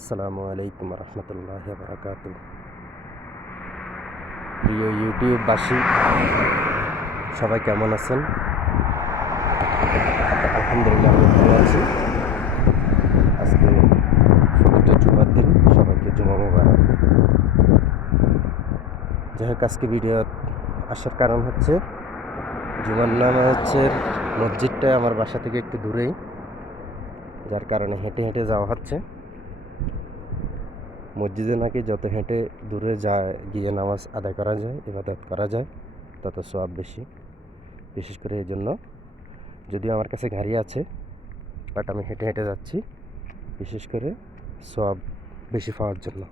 আসসালামু আলাইকুম রহমতুল্লাহ বারাকাত প্রিয় ইউটিউববাসী, সবাই কেমন আছেন? আলহামদুলিল্লাহ আমি ভালো আছি। আজকে পবিত্র জুমার দিন, সবাইকে জুমা মোবারক। যাই হোক আজকে ভিডিও আসার কারণ হচ্ছে, জুমার নাম হচ্ছে মসজিদটা আমার বাসা থেকে একটু দূরেই, যার কারণে হেঁটে হেঁটে যাওয়া হচ্ছে। মসজিদে নাকি যত হেঁটে দূরে যায়, গিয়ে নামাজ আদায় করা যায়, ইবাদত করা যায়, তত সব বেশি। বিশেষ করে এই জন্য যদিও আমার কাছে গাড়ি আছে বাট আমি হেঁটে হেঁটে যাচ্ছি, বিশেষ করে সব বেশি পাওয়ার জন্য।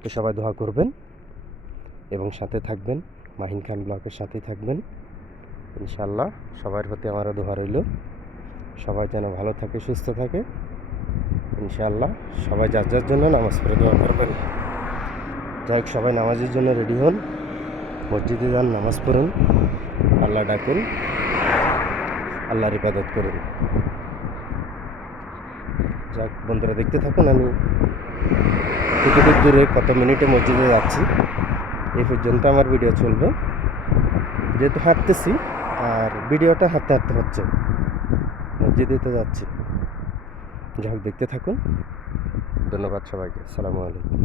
তো সবাই দোয়া করবেন এবং সাথে থাকবেন, মাহিন খান ব্লকের সাথেই থাকবেন। ইনশাল্লাহ সবার প্রতি আমারও দোয়া রইল। সবাই যেন ভালো থাকে, সুস্থ থাকে। ইনশাআল্লাহ। সবাই যার যার জন্য নামাজ পড়ে দোয়া করবেন যাই সবাই নামাজের জন্য রেডি হন। মসজিদে যান, নামাজ পড়ুন। আল্লাহ ডাকুন। আল্লাহর ইবাদত করুন। যাক বন্ধুরা দেখতে থাকুন আমি কতটুক দূরে কত মিনিটে মসজিদে যাচ্ছি। এই পর্যন্ত আমার ভিডিও চলবে। যেহেতু হাঁটতেছি, আর ভিডিওটা হাঁটতে হাঁটতে হচ্ছে। মসজিদে তো যাচ্ছি। যাই হোক দেখতে থাকুন ধন্যবাদ সবাইকে আসসালামু আলাইকুম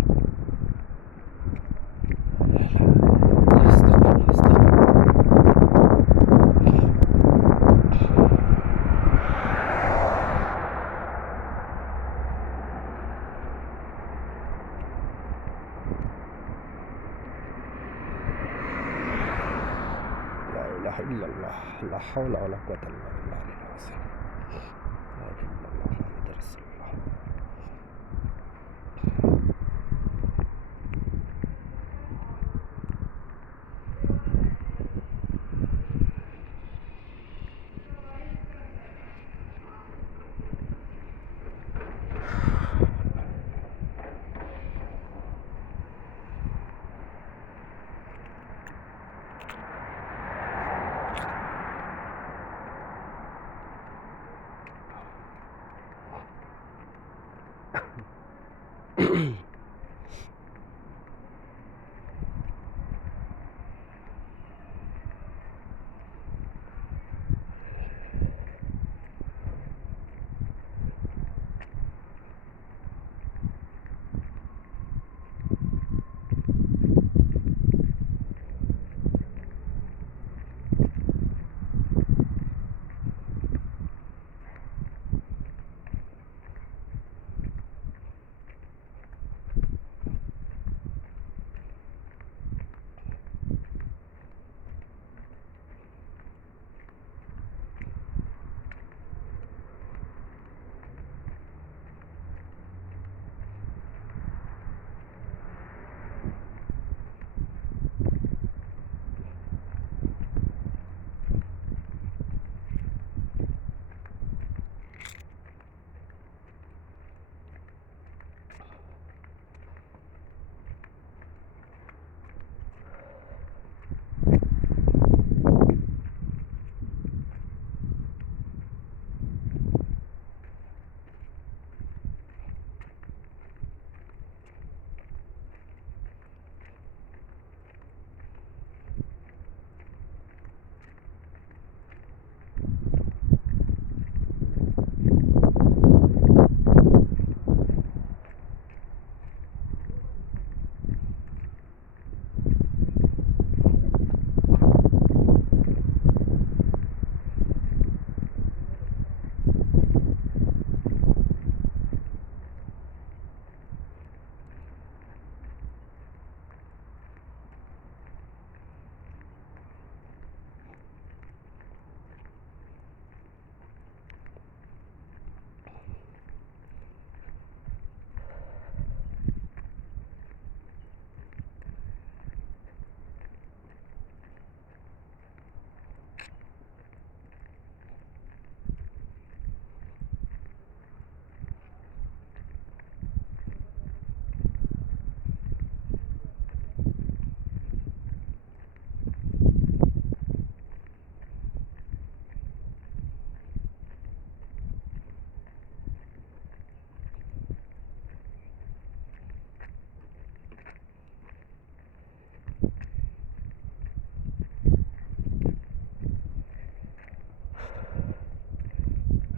لا إله إلا الله لا حول ولا قوة إلا بالله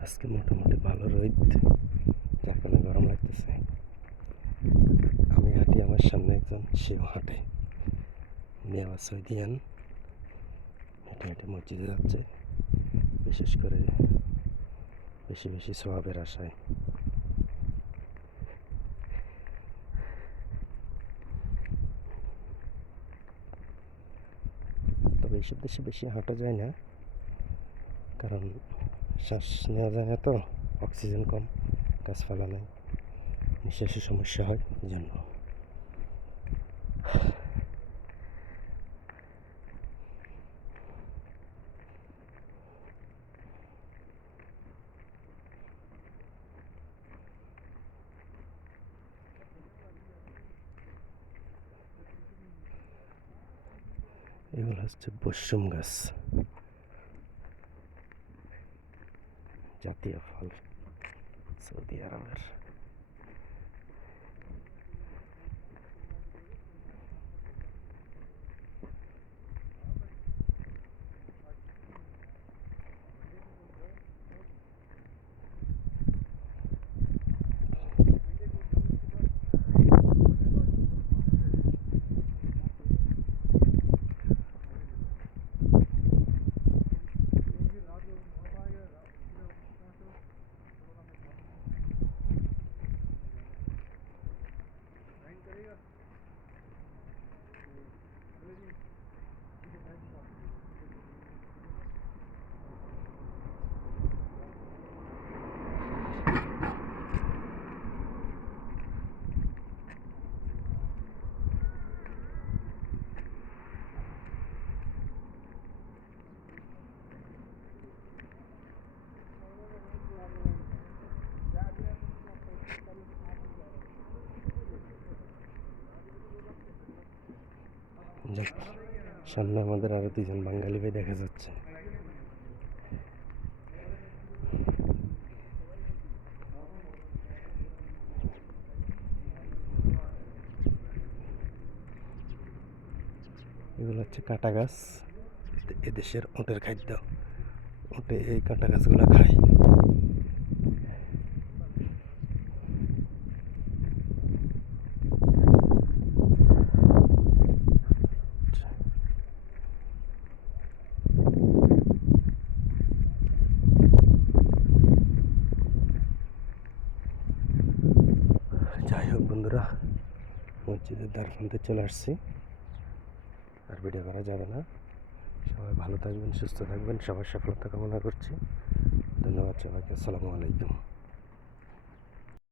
আজকে মোটামুটি ভালো রোদ যার কারণে গরম লাগতেছে। আমি হাঁটি, আমার সামনে একজন সেও হাঁটে। উনি আবার সৌদিয়ান। হেঁটে হেঁটে মসজিদে যাচ্ছে। বিশেষ করে বেশি বেশি স্বভাবের আশায়। তবে এইসব দেশে বেশি হাঁটা যায় না। কারণ শ্বাস নেওয়া যায় না তো, অক্সিজেন কম গাছপালা নেই নিঃশ্বাসের সমস্যা হয় জন্য। এগুলো হচ্ছে বসুম গাছ। জাতীয় ফল সৌদি আরবের। সামনে আমাদের আরও দুজন বাঙালি ভাই দেখা যাচ্ছে। এগুলো হচ্ছে কাঁটা গাছ। এদেশের ওটের খাদ্য। ওটে এই কাঁটা গাছগুলো খায়। যাই হোক বন্ধুরা, মসজিদের দ্বার চলে আসছি। আর ভিডিও করা যাবে না। সবাই ভালো থাকবেন, সুস্থ থাকবেন। সবার সফলতা কামনা করছি। ধন্যবাদ সবাইকে। আসসালামু আলাইকুম।